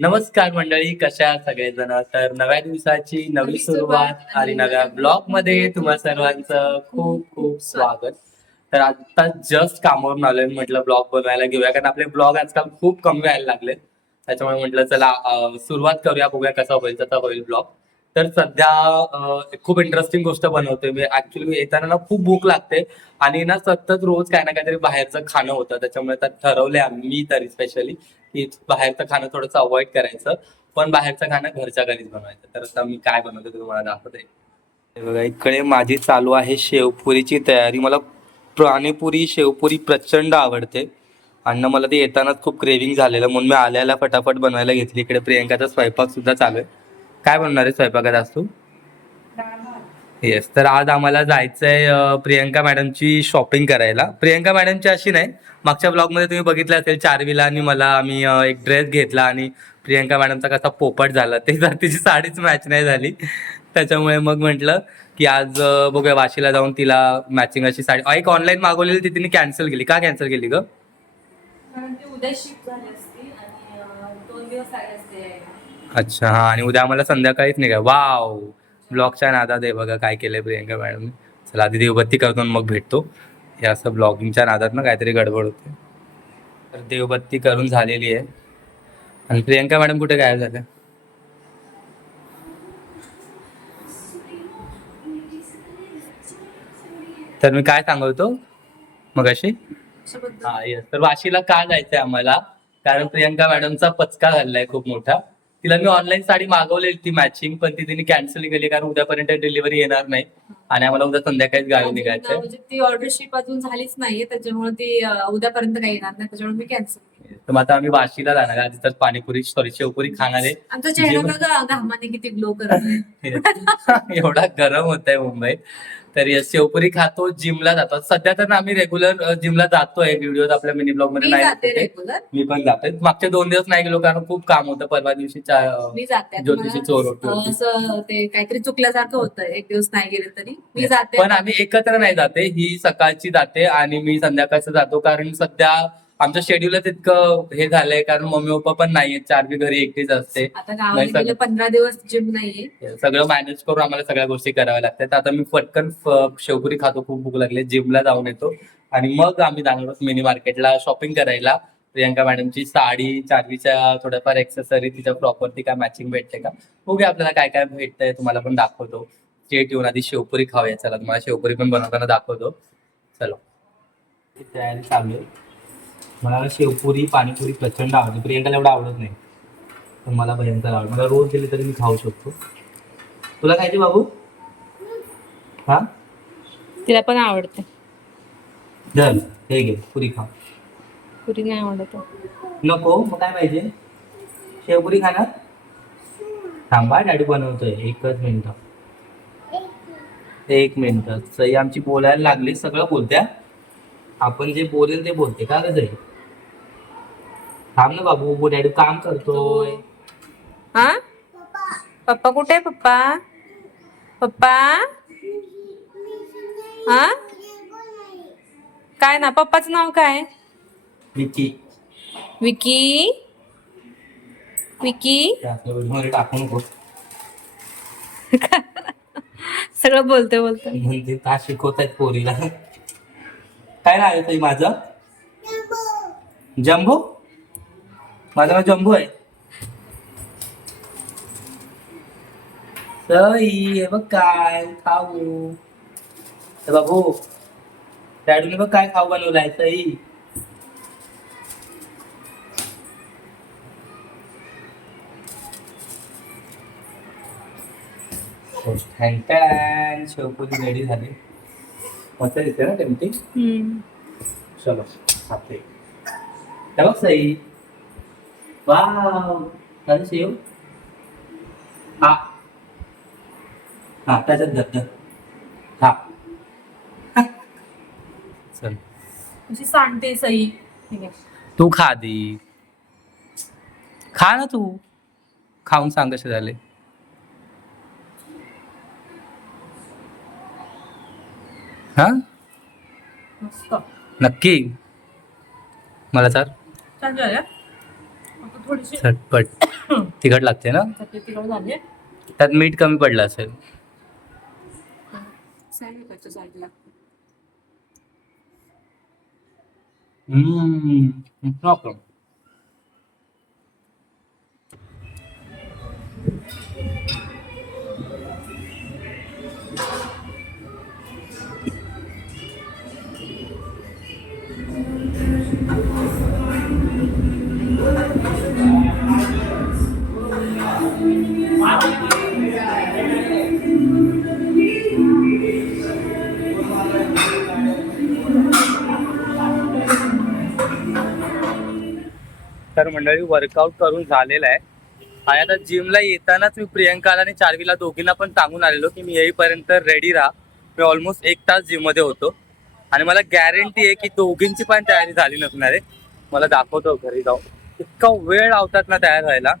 नमस्कार मंडळी कशा सगळेजण? तर नव्या दिवसाची नवी सुरुवात आणि नव्या ब्लॉगमध्ये तुम्हा सर्वांचं खूप खूप स्वागत. तर आता जस्ट कामावरून आलोय म्हटलं ब्लॉग बनवायला घेऊया कारण आपले ब्लॉग आजकाल खूप कमी व्हायला लागले त्याच्यामुळे म्हटलं चला सुरुवात करूया बघूया कसा होईल तसा होईल ब्लॉग. तर सध्या खूप इंटरेस्टिंग गोष्ट बनवतोय. म्हणजे मी ऍक्च्युली येताना ना खूप भूक लागते आणि ना सतत रोज काय ना काहीतरी बाहेरचं खाणं होतं. त्याच्यामुळे तर ठरवलंय आम्ही मी तरी स्पेशली की बाहेरचं खाणं थोडंसं अवॉइड करायचं. पण बाहेरचं खाणं घरच्या घरीच बनवायचं. तर आता मी काय बनवतो तुम्हाला दाखवते. बघा इकडे माझी चालू आहे शेवपुरीची तयारी. मला पाणीपुरी शेवपुरी प्रचंड आवडते. आणि मला ते येतानाच खूप क्रेविंग झालेलं. म्हणून मी आल्याला फटाफट बनवायला घेतली. इकडे प्रियंकाचा स्वयंपाक सुद्धा चालू आहे. काय बनणार आहे स्वयंपाकात आज तू? येस तर आज आम्हाला जायचंय प्रियंका मॅडमची शॉपिंग करायला. प्रियंका मॅडमची अशी नाही मागच्या ब्लॉगमध्ये तुम्ही बघितलं असेल चारवीला आणि मला आम्ही एक ड्रेस घेतला आणि प्रियंका मॅडमचा कसा पोपट झाला ते जर तिची साडीच मॅच नाही झाली. त्याच्यामुळे मग म्हटलं की आज बघूया वाशीला जाऊन तिला मॅचिंग अशी साडी. एक ऑनलाईन मागवलेली ती तिने कॅन्सल केली. का कॅन्सल केली ग? उद्या शिफ्ट झाली असती आणि दोन दिवस अच्छा हा आणि उद्या आम्हाला संध्याकाळीच नाही का वाव! ब्लॉगच्या नादात आहे बघा काय केलंय प्रियंका मॅडम. चला आधी देवबत्ती करतो आणि मग भेटतो. हे असं ब्लॉगिंगच्या नादात ना काहीतरी गडबड होते. तर देवबत्ती करून झालेली आहे. आणि प्रियंका मॅडम कुठे गायब झाल्या? तर मी काय सांगतो? मग अशी. हा येस तर वाशीला का जायचंय आम्हाला? कारण प्रियंका मॅडमचा पचका झालाय खूप मोठा. तिला मी ऑनलाईन साडी मागवलेली ती मॅचिंग पण ती तिने कॅन्सल केली कारण उद्यापर्यंत डिलिव्हरी येणार नाही. आणि आम्हाला उद्या संध्याकाळीच गावी अजून, निघायचंय म्हणजे ती ऑर्डर शिप अजून झालीच नाहीये त्याच्यामुळे ती अं, उद्यापर्यंत काही येणार नाही त्याच्यामुळे मी कॅन्सल तर मग आता आम्ही वाशीला जाणार आहे. आधी तर पाणीपुरी सॉरी शेवपुरी खाणार आहे. आमचा चेहरा जेवण- बघा घामाने किती ग्लो करत आहे. एवढा गरम होत आहे मुंबईत. तर शेवपुरी खातो जिमला जातो. सध्या तर आम्ही रेग्युलर जिमला जातोय व्हिडिओ आपल्या मिनी ब्लॉगमध्ये मी नाही जाते. रेग्युलर मी पण जातोय मागचे दोन दिवस नाही गेलो कारण खूप काम होतं. परवा दिवशी चा- मी जाते. आता ज्योतिषी चोर होती. अं, होती. असं ते काहीतरी चुकल्यासारखं होतं. एक दिवस नाही गेले तरी. मी जाते. पण आम्ही एकत्र नाही जाते. ही सकाळची जाते आणि मी संध्याकाळचं जातो. कारण सध्या आमचं शेड्यूलच इतकं हे झालंय कारण मम्मी पप्पा पण नाहीये चारवी घरी एकटीच असते. आता गावाला नाही सगळं- गेले पंधरा दिवस जिम नाहीये. सगळं मॅनेज करून आम्हाला सगळ्या गोष्टी कराव्या लागतात. आता मी पटकन फ- शेवपुरी खातो खूप भूक लागली जिमला जाऊन येतो. आणि मग आम्ही जाणार आहोत मिनी मार्केटला शॉपिंग करायला. प्रियंका मॅडमची साडी चारवीच्या थोड्याफार एक्सेसरी तिच्या प्रॉपरती काय मॅचिंग भेटते का? बघूया आपल्याला काय काय भेटतंय तुम्हाला पण दाखवतो. स्टेट येऊन आधी शेवपुरी खाऊया. चला तुम्हाला शेवपुरी पण बनवताना दाखवतो. चलो. तयारी चालू आहे. मला शेवपुरी पाणीपुरी प्रचंड आवडते. प्रियंकाला एवढं आवडत नाही. पण मला भयंकर आवडत. मला रोज दिली तरी मी खाऊ शकतो. तुला खायची बाबू? हा? तिला पण आवडते. चल हे घे. पुरी खा. पुरी नाही आवडत. नको. मग काय पाहिजे? शेवपुरी खाणार? थांबा डॅडी बनवतोय. एकच मिनिट. एक मिनिट. सई आमची बोलायला लागली. सगळं बोलत्या. आपण जे बोलेल ते बोलते का ग सई थांब ना बाबू डॅडी काम करतोय. हा? पप्पा कुठे आहे पप्पा? पप्पा? हा? काय ना पप्पाचं नाव काय? विकी. विकी? विकी? त्या आपल्या व्हिडिओमध्ये टाकू नको. सगळं बोलते बोलते म्हणजे का शिकवतायत पोरीला. काय नाव आहे ताई माझं? जम्बो. माझं नाव जम्बो आहे. सई हे बघ काय खाऊ. हे बाबू डॅडूने बघ काय खाऊ बनवलाय सई. थँटॅन शेवपुरी रेडी झाली. मस्त दिसते ना टेम्पटी हम्म. चलो खाते हे बघ सई वाव शेव हा हा त्याच्यात धर हा चल अशी सांगते सई ठीक आहे. तू खा आधी खा ना तू खाऊन सांग कसे झाले हा? मस्त. नक्की. मला सर छान थोडीशी झटपट. तिखट लागते ना? चटणी तिखट झाली. त्यात मीठ कमी पडलं असेल. सैनिकाच्या साईडला. हम्म प्रॉब्लेम तर मंडळी वर्कआउट करून झालेलं आहे. आणि आता जिमला येतानाच मी प्रियंकाला आणि चार्वीला दोघींना पण सांगून आलेलो की मी येईपर्यंत रेडी राहा. मी ऑलमोस्ट एक तास जिममध्ये होतो. आणि मला गॅरंटी आहे की दोघींची पण तयारी झाली नसणार आहे. मला दाखवतो घरी जाऊन. इतका वेळ लावतात ना तयार व्हायला.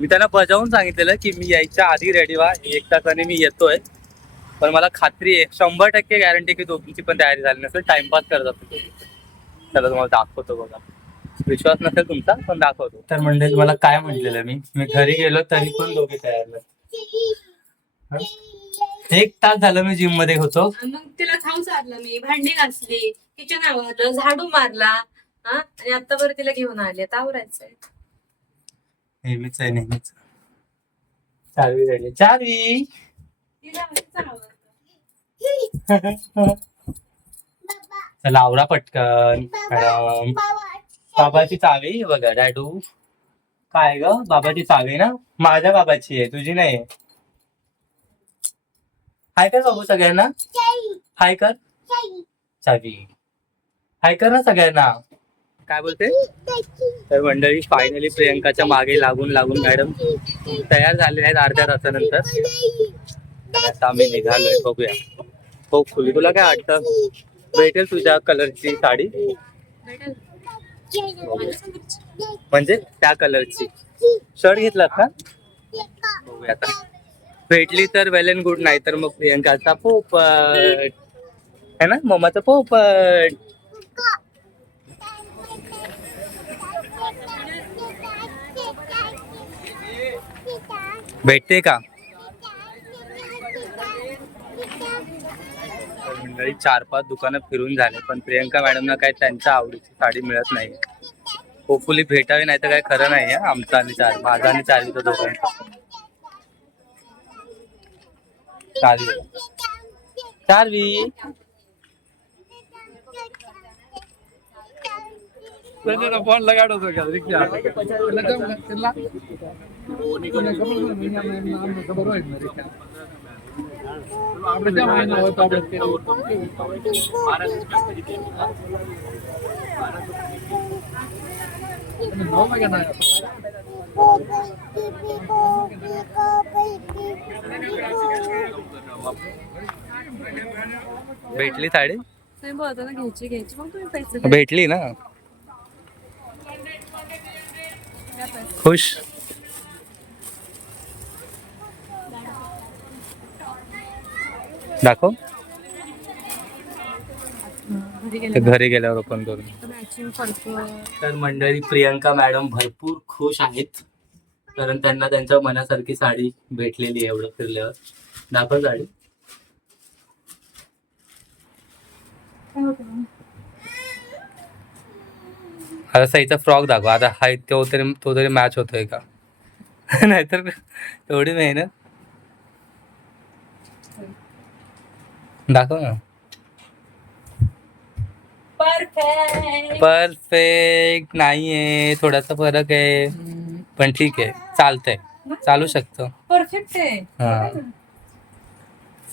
मी त्यांना बजावून सांगितलेलं की मी यायच्या आधी रेडी व्हा. एक तासाने मी येतोय. पण मला खात्री आहे शंभर टक्के गॅरंटी की दोघींची पण तयारी झाली नसेल. टाइमपास करत असतो दोघी. चला तुम्हाला दाखवतो बघा. विश्वास नसेल तुमचा पण दाखवतो. तर म्हणजे तुम्हाला काय म्हटलेलं मी? मी घरी गेलो तरी पण दोघे तयार एक तास झालं मी जिममध्ये होतो. मग तिला खाऊ सारलं मी भांडी घासली किचन आवरलं झाडू मारला हा? आणि आता बरं तिला घेऊन आले. आता आवरायचंय. नेहमीच आहे नेहमीच. चारवी रेडी चारवी तिला असंच आवडतं. चला आवरा पटकन. मॅडम. बाबाची चावी आहे बघा डॅडू. काय ग? बाबाची चावी ना? माझ्या बाबाची आहे तुझी नाही आहे. हाय कर बाबू सगळ्यांना. हाय कर. चावी. हाय कर ना सगळ्यांना. काय बोलते? तर मंडळी फायनली प्रियंकाच्या मागे लागून लागून मॅडम तयार झाले आहेत अर्ध्या तासानंतर. आता आम्ही निघालोय बघूया. हो खुली तुला काय वाटतं? भेटेल तुझ्या कलरची साडी? भेटेल. म्हणजे त्या कलरची शर्ट घेतलात का? बघूया आता. भेटली तर वेल अँड गुड नाही तर मग प्रियंकाचा पोपट. है ना? मम्माचा पोपट. भेटते का? मंडळी चार पाच दुकानं फिरून झाले पण प्रियंका मॅडमना काही त्यांच्या आवडीची साडी मिळत नाही. होपफुली भेटावी नाही तर काही खरं नाही आहे आमचं आणि चार माझा आणि चारवीचं दोघांचं. चारवी. चारवी. फोन लगाडो तो क्या रिक्शा खबर होईल ना रिक्षा आपल्या महिना होतो आपण भेटली साडी? तुम्ही बोलता ना घ्यायची घ्यायची. मग तुम्ही पैसे द्या. भेटली ना? खुश? दाखव. घरी ते गेले घरी गेल्यावर ओपन करून. तर मंडळी प्रियंका मॅडम भरपूर खुश आहेत. कारण त्यांना त्यांच्या मनासारखी साडी भेटलेली आहे एवढं फिरल्यावर. दाखव साडी. आता साईचा फ्रॉक दाखव. आता हा तो तरी तो तरी मॅच होतोय का? नाहीतर एवढी मेहनत. दाखव ना. परफेक्ट नाहीये. थोडासा फरक आहे. पण ठीक आहे. चालतंय. चालू शकतो. परफेक्ट आहे. हा.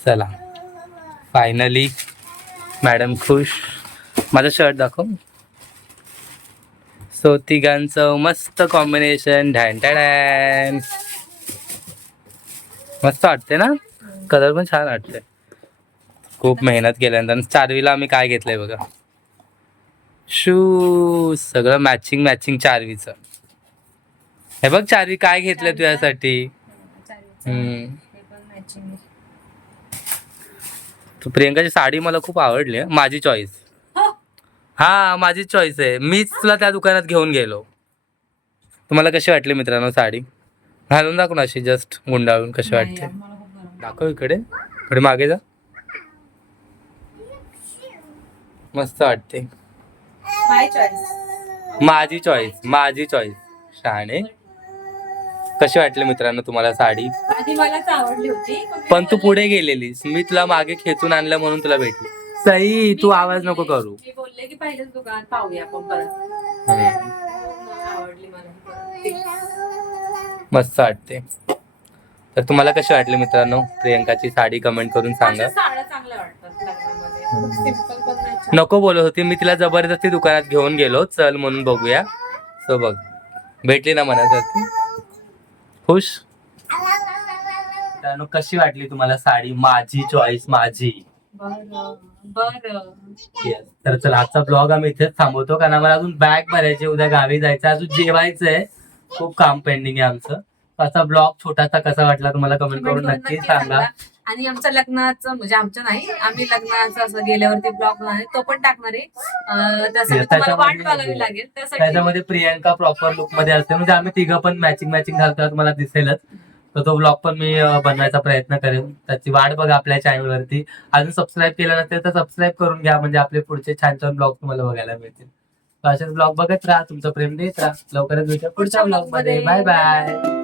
चला. फायनली मॅडम खुश. माझं शर्ट दाखव. सो तिघांचं मस्त कॉम्बिनेशन ढॅन डॅन मस्त वाटते ना? कलर पण छान वाटते खूप मेहनत केल्यानंतर. चारवीला आम्ही काय घेतलंय बघा. शूज सगळं मॅचिंग मॅचिंग चारवीचं. हे बघ चारवी काय घेतलंय तुझ्यासाठी? प्रियंकाची साडी मला खूप आवडली. माझी चॉईस हा? माझी चॉईस आहे. मीच तुला त्या दुकानात घेऊन गेलो. तुम्हाला कशी वाटली मित्रांनो साडी? घालून दाखवून अशी जस्ट गुंडाळून कशी वाटते. दाखव इकडे. इकडे मागे जा. मस्त वाटते. माय चॉईस माझी चॉईस माझी चॉईस शहाणे. कशी वाटली मित्रांनो तुम्हाला साडी? आधी मलाच आवडली होती मी पण तू पुढे गेलेलीस. मी तुला मागे खेचून आणलं म्हणून तुला भेटली. सई तू आवाज नको करू. मी बोलले की पहिलेच दुकानात पाहूया आपण परत. हम्म. मग आवडली मला परत ती. मस्त वाटते. तर तुम्हाला कशी वाटली मित्रांनो प्रियंकाची साडी? कमेंट करून सांगा. अशा साड्या चांगल्या वाटतात लग्नामध्ये. नको बोलत होती. मी तिला जबरदस्ती दुकानात घेऊन गेलो. चल म्हणून बघूया. सो बघ. भेटली ना मनासारखी? खुश? कशी वाटली तुम्हाला साडी? माझी चॉईस माझी. बरं बरं. Yes. तर चला आजचा ब्लॉग आम्ही इथेच थांबवतो. कारण आम्हाला अजून बॅग भरायचे उद्या गावी जायचं अजून जेवायचंय. खूप काम पेंडिंग आहे आमचं. आजचा ब्लॉग छोटासा कसा वाटला तुम्हाला कमेंट करून नक्की सांगा. आणि आमच्या लग्नाचं म्हणजे आमचं नाही आम्ही लग्नाचं असं गेल्यावरती ब्लॉग आहे. तो पण टाकणार आहे. त्यासाठी तुम्हाला वाट बघावी लागेल. त्यासाठी त्याच्यामध्ये प्रियंका प्रॉपर लुकमध्ये असते. म्हणजे आम्ही तिघं पण मॅचिंग मॅचिंग घालतो तुम्हाला दिसेलच. तर तो ब्लॉग पण मी अं, बनवायचा प्रयत्न करेन. त्याची वाट बघा आपल्या चॅनल वरती. अजून सबस्क्राईब केलं नसेल तर सबस्क्राईब करून घ्या. म्हणजे आपले पुढचे छान छान ब्लॉग तुम्हाला बघायला मिळतील. तर असेच ब्लॉग बघत राहा. तुमचं प्रेम देत राहा. लवकरच भेटूया पुढच्या ब्लॉगमध्ये. Bye bye